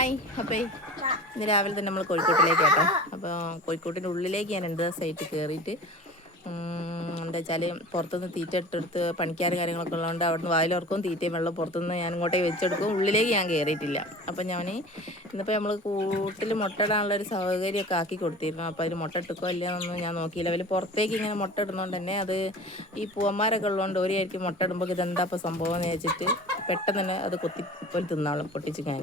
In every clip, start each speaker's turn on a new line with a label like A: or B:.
A: Hi അപ്പേ ഇന്ന് രാവിലെ തന്നെ നമ്മൾ കോഴിക്കോട്ടിലേക്ക് കേട്ടോ. അപ്പോൾ കോഴിക്കോട്ടിന്റെ ഉള്ളിലേക്ക് ഞാൻ രണ്ട് ദിവസമായിട്ട് കയറിയിട്ട് എന്താ വെച്ചാൽ പുറത്തുനിന്ന് തീറ്റ ഇട്ടെടുത്ത് പണിക്കാരും കാര്യങ്ങളൊക്കെ ഉള്ളതുകൊണ്ട് അവിടുന്ന് വായിലോർക്കും തീറ്റയും വെള്ളം പുറത്തുനിന്ന് ഞാൻ ഇങ്ങോട്ടേക്ക് വെച്ചെടുക്കും. ഉള്ളിലേക്ക് ഞാൻ കയറിയിട്ടില്ല അപ്പം ഞാൻ ഇന്നിപ്പോൾ നമ്മൾ കൂട്ടിൽ മുട്ട ഇടാനുള്ള ഒരു സൗകര്യമൊക്കെ ആക്കി കൊടുത്തിരുന്നു. അപ്പോൾ അതിൽ മുട്ട ഇട്ടുക്കോ ഇല്ലയെന്നൊന്നും ഞാൻ നോക്കിയില്ല. അവർ പുറത്തേക്ക് ഇങ്ങനെ മുട്ട ഇടുന്നതുകൊണ്ട് തന്നെ അത് ഈ പൂവന്മാരൊക്കെ ഉള്ളതുകൊണ്ട് ഒരായിരിക്കും മുട്ട ഇടുമ്പോൾ ഇതെന്താ ഇപ്പോൾ സംഭവം എന്ന് വെച്ചിട്ട് പെട്ടെന്ന് തന്നെ അത് കൊത്തി പോലെ തിന്നാളും പൊട്ടിച്ച് ഞാൻ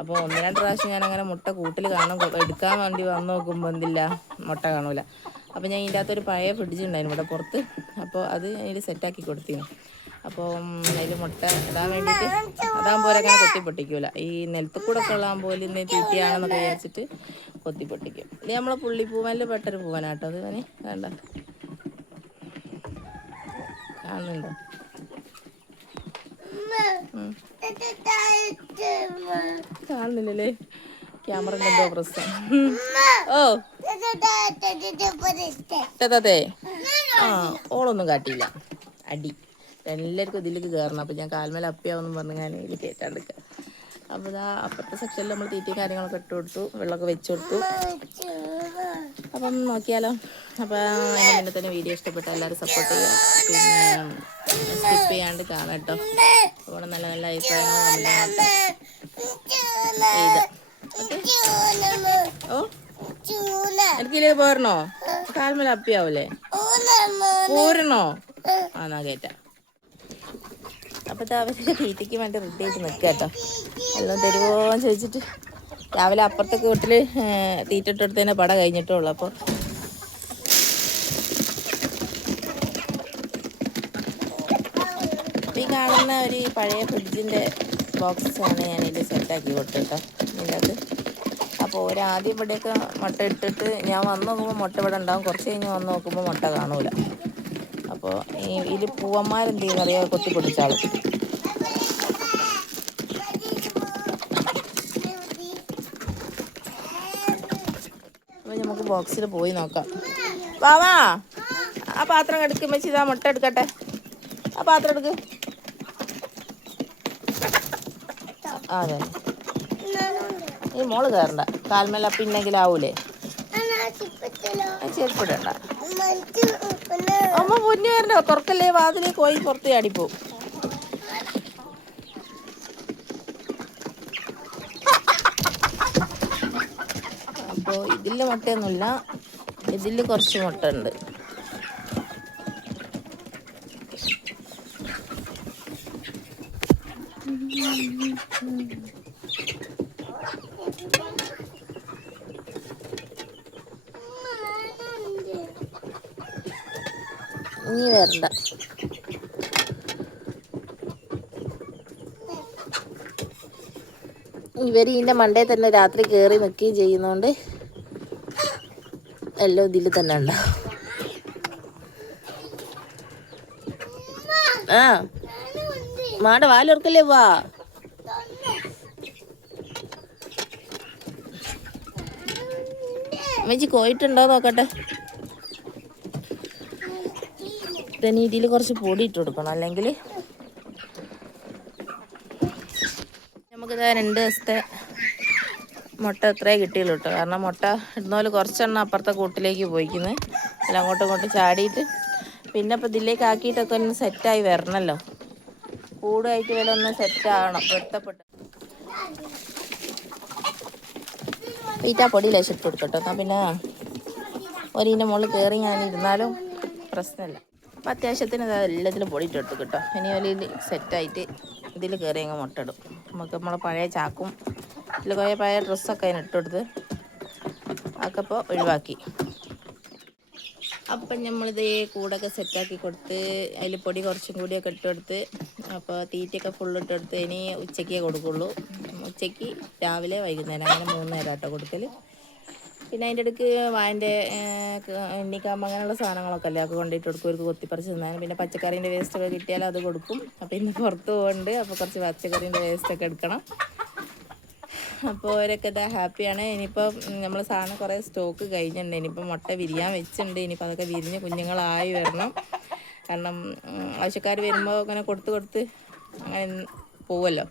A: അപ്പോൾ ഒന്ന് രണ്ട് പ്രാവശ്യം ഞാൻ അങ്ങനെ മുട്ട കൂട്ടിൽ കാണും എടുക്കാൻ വേണ്ടി വന്ന് നോക്കുമ്പോൾ എന്തില്ല? മുട്ട കാണൂല. അപ്പോൾ ഞാൻ ഇതിന്റെ അകത്തൊരു പഴയ ഫ്രിഡ്ജ് ഉണ്ടായിരുന്നു ഇവിടെ പുറത്ത്. അപ്പോൾ അത് അതിൽ സെറ്റാക്കി കൊടുത്തിരുന്നു. അപ്പോൾ അതിൽ മുട്ട ഇടാൻ വേണ്ടിയിട്ട് അതാകുമ്പോൾ അങ്ങനെ കൊത്തി പൊട്ടിക്കൂല. ഈ നിലത്ത് കൂടെ കൊള്ളാകുമ്പോൾ ഇന്ന് തീറ്റിയാണെന്ന് വിചാരിച്ചിട്ട് കൊത്തി പൊട്ടിക്കും. ഇത് നമ്മളെ പുള്ളിപ്പൂവനിൽ പെട്ടൊരു പൂവനാട്ടോ അത് തന്നെ വേണ്ട കാണുന്നുണ്ടോ? കാണുന്നില്ലല്ലേ? ക്യാമറ എന്തോ പ്രശ്നം. ഓ. അതെ ആ ഓളൊന്നും കാട്ടിയില്ല. അടി. എല്ലാവർക്കും ഇതിലേക്ക് കയറണം അപ്പം ഞാൻ കാൽമേൽ അപ്പിയാവെന്നും പറഞ്ഞ് ഞാൻ ഇതിൽ കയറ്റാണ്ട് അപ്പോൾ ഇതാ അപ്പുറത്തെ സെക്ഷനിൽ നമ്മൾ തീറ്റയും കാര്യങ്ങളൊക്കെ ഇട്ട് കൊടുത്തു. വെള്ളമൊക്കെ വെച്ച് കൊടുത്തു. അപ്പം നോക്കിയാലോ. അപ്പം എന്നെ തന്നെ വീഡിയോ ഇഷ്ടപ്പെട്ട എല്ലാവരും സപ്പോർട്ട് ചെയ്യുക. പിന്നെ സ്കിപ്പ് ചെയ്യാണ്ട് കാണാം കേട്ടോ. അപ്പോൾ നല്ല നല്ല അഭിപ്രായങ്ങൾ എഴുതാം ഓ? എനിക്കില്ലേ പോരണോ? കാൽമല അപ്പിയാവൂലേ? പോരണോ ആ. കേട്ട അപ്പൊ അവർക്ക് തീറ്റയ്ക്ക് വേണ്ടി റെഡി ആയിട്ട് നിൽക്കുക കേട്ടോ എല്ലാം തരുമോന്ന് ചോദിച്ചിട്ട് രാവിലെ അപ്പുറത്തെ വീട്ടിൽ തീറ്റ ഇട്ടെടുത്തതിന്റെ പട കഴിഞ്ഞിട്ടേ ഉള്ളൂ അപ്പോൾ ഈ കാണുന്ന ഒരു പഴയ ഫ്രിഡ്ജിന്റെ ബോക്സാണ് ഞാനിത് സെറ്റാക്കി കൊടുത്തിട്ടോ ഇതിന്റെ അത് അപ്പോൾ ഒരാദ്യം ഇവിടെയൊക്കെ മുട്ട ഇട്ടിട്ട് ഞാൻ വന്ന് നോക്കുമ്പോൾ മുട്ട ഇവിടെ ഉണ്ടാവും. കുറച്ച് കഴിഞ്ഞ് വന്ന് നോക്കുമ്പോൾ മുട്ട കാണൂല. അപ്പോൾ ഈ ഇതിൽ പൂവന്മാരെന്ത് ചെയ്യുന്നറിയാം കൊത്തി പിടിച്ചാളും അപ്പോൾ നമുക്ക് ബോക്സിൽ പോയി നോക്കാം. വാവാ ആ പാത്രം എടുക്കുമ്പോൾ ഇതാ മുട്ട എടുക്കട്ടെ. ആ പാത്രം എടുക്ക്. അതെ ഈ മോൾ കയറണ്ട കാൽമേല പിന്നെങ്കിൽ ആവൂലേ? ചെരുപ്പിടണ്ട. അമ്മ പൊന്നു കയറണ്ട തുറക്കല്ലേ? വാതിലേ കോയി പുറത്ത് ചാടിപ്പോ. അപ്പോൾ ഇതിൽ മുട്ടയൊന്നുമില്ല. ഇതിൽ കുറച്ച് മുട്ട ഉണ്ട് ഇനി വരണ്ട. ഇവർ ഇതിന്റെ മണ്ടേ തന്നെ രാത്രി കയറി നിൽക്കുകയും ചെയ്യുന്നതുകൊണ്ട് എല്ലാം ഇതിൽ തന്നെ ഉണ്ടാവും ആ. മാട വാലോർക്കല്ലേ വാ അമ്മച്ചി കോയിട്ടുണ്ടോ നോക്കട്ടെ. പിന്നെ ഇതിൽ കുറച്ച് പൊടി ഇട്ട് കൊടുക്കണം. അല്ലെങ്കിൽ നമുക്കിത് രണ്ട് ദിവസത്തെ മുട്ട എത്രയേ കിട്ടിയുള്ളൂ കേട്ടോ. കാരണം മുട്ട ഇടുന്നപോലെ കുറച്ചെണ്ണം അപ്പുറത്തെ കൂട്ടിലേക്ക് പോയിക്കുന്നത് അല്ല അങ്ങോട്ടും ഇങ്ങോട്ടും ചാടിയിട്ട് പിന്നെ ഇപ്പം ഇതിലേക്ക് ആക്കിയിട്ടൊക്കെ ഒന്ന് സെറ്റായി വരണമല്ലോ കൂടുമായിട്ട് വില ഒന്ന് സെറ്റ് ആവണം പൊരുത്തപ്പെട്ട് തീറ്റാ പൊടി ലേശിട്ട് കൊടുക്കട്ടോ. എന്നാൽ പിന്നെ ഒരീന്റെ മുകളിൽ കയറി ഞാൻ ഇരുന്നാലും പ്രശ്നമില്ല. അപ്പം അത്യാവശ്യത്തിന് ഇത് എല്ലാത്തിലും പൊടി ഇട്ട് കൊടുത്തു കേട്ടോ. ഇനി വലിയ സെറ്റായിട്ട് ഇതിൽ കയറി അങ്ങ് മുട്ടയിടും. നമുക്ക് നമ്മളെ പഴയ ചാക്കും ഇതിൽ കുറേ പഴയ ഡ്രസ്സൊക്കെ അതിന് ഇട്ടുകൊടുത്ത് അതൊക്കെ ഇപ്പോൾ ഒഴിവാക്കി. അപ്പം നമ്മളിത് കൂടൊക്കെ സെറ്റാക്കി കൊടുത്ത് അതിൽ പൊടി കുറച്ചും കൂടിയൊക്കെ ഇട്ട് അപ്പോൾ തീറ്റയൊക്കെ ഫുൾ ഇട്ട് ഇനി ഉച്ചയ്ക്കേ കൊടുക്കുള്ളൂ. ഉച്ചയ്ക്ക് രാവിലെ വൈകുന്നേരം അങ്ങനെ മൂന്ന് നേരം ആട്ടോ കൊടുക്കൽ പിന്നെ അതിന്റെ ഇടയ്ക്ക് വാന്റെ എണ്ണിക്കാമ്പ് അങ്ങനെയുള്ള സാധനങ്ങളൊക്കെ അല്ലേ അപ്പോൾ കൊണ്ടിട്ട് കൊടുക്കും. ഒരു കൊത്തിപ്പറിച്ച് തന്നാലും പിന്നെ പച്ചക്കറീന്റെ വേസ്റ്റൊക്കെ കിട്ടിയാൽ അത് കൊടുക്കും. അപ്പോൾ ഇന്ന് പുറത്ത് പോകുന്നുണ്ട് അപ്പോൾ കുറച്ച് പച്ചക്കറീന്റെ വേസ്റ്റൊക്കെ എടുക്കണം. അപ്പോൾ അവരൊക്കെ ഇതാ ഹാപ്പിയാണ്. ഇനിയിപ്പോൾ നമ്മൾ സാധനം കുറേ സ്റ്റോക്ക് കഴിഞ്ഞിട്ടുണ്ട്. ഇനിയിപ്പോൾ മുട്ട വിരിയാൻ വെച്ചിട്ടുണ്ട്. ഇനിയിപ്പോൾ അതൊക്കെ വിരിഞ്ഞ് കുഞ്ഞുങ്ങളായി വരണം. കാരണം ആവശ്യക്കാർ വരുമ്പോൾ അങ്ങനെ കൊടുത്ത് കൊടുത്ത് അങ്ങനെ പോവുമല്ലോ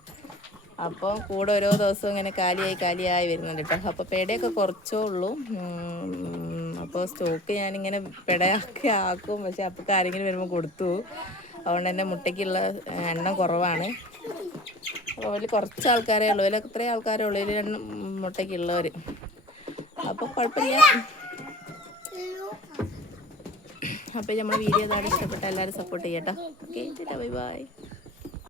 A: അപ്പോൾ കൂടെ ഓരോ ദിവസവും ഇങ്ങനെ കാലിയായി കാലിയായി വരുന്നുണ്ട് കേട്ടോ അപ്പോൾ പേടയൊക്കെ കുറച്ചേ ഉള്ളൂ. അപ്പോൾ സ്റ്റോക്ക് ഞാനിങ്ങനെ പെടയൊക്കെ ആക്കും. പക്ഷെ അപ്പോൾ ആരെങ്കിലും വരുമ്പോൾ കൊടുത്തു. അതുകൊണ്ട് തന്നെ മുട്ടയ്ക്കുള്ള എണ്ണം കുറവാണ്. അപ്പോൾ അതിൽ കുറച്ച് ആൾക്കാരേ ഉള്ളൂ. അതിൽ അത്രയും ആൾക്കാരേ ഉള്ളൂ. ഇതിൽ മുട്ടയ്ക്കുള്ളവർ അപ്പോൾ കുഴപ്പമില്ല. അപ്പോൾ നമ്മൾ വീഡിയോ ഇതാണ് ഇഷ്ടപ്പെട്ട എല്ലാവരും സപ്പോർട്ട് ചെയ്യട്ടോ ഓക്കെ ബൈ ബൈ